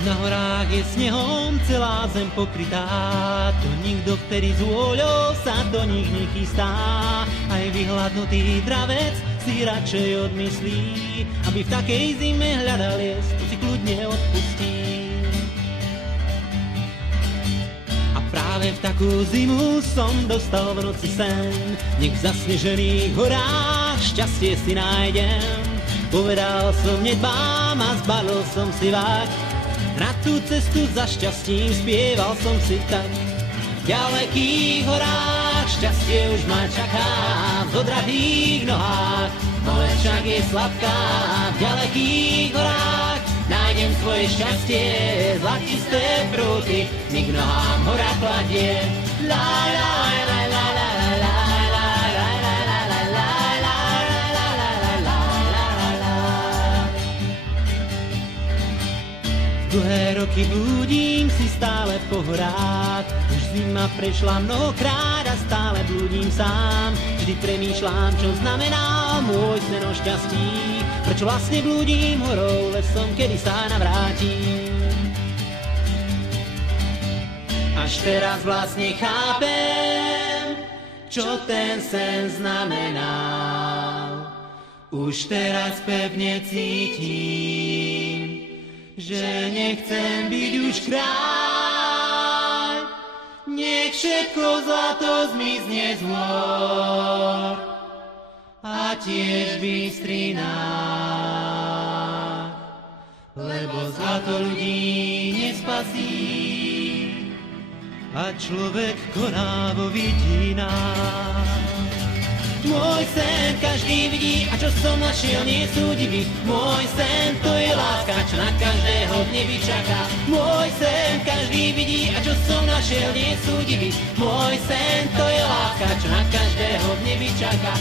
Na horách je snehom celá zem pokrytá, to nikto vtedy z vôľou sa do nich nechystá. Aj vyhladnutý dravec si radšej odmyslí, aby v takej zime hľadal jesť, to si kľudne odpustí. A práve v takú zimu som dostal v noci sen, nech v zasnežených horách šťastie si nájdem. Povedal som nedbám a zbalil som si vák, na tú cestu za šťastím spieval som si tak. V ďalekých horách šťastie už ma čaká, v odratých nohách bolesť však je sladká. V ďalekých horách nájdem svoje šťastie, zlatisté prúty mi k nohám hora kladie. La la la la la la la. Dlhé roky blúdim si stále po horách, už zima prešla mnohokrát a stále blúdim sám. Vždy premýšľam, čo znamená môj sen o šťastí, prečo vlastne blúdim horou lesom, kedy sa navrátim. Až teraz vlastne chápem, čo ten sen znamenal. Už teraz pevne cítim, že nechcem byť už kráľ, nech všetko zlato zmizne z hôr a tiež bystrinách, lebo zlato ľudí nespasí a človek koná vo vidinách. Môj sen každý vidí a čo som našiel nie sú divy. Môj sen to je láska, čo na každého v nebi čaká. Môj sen každý vidí a čo som našiel nie sú divy. Môj sen to je láska, čo na každého v nebi čaká.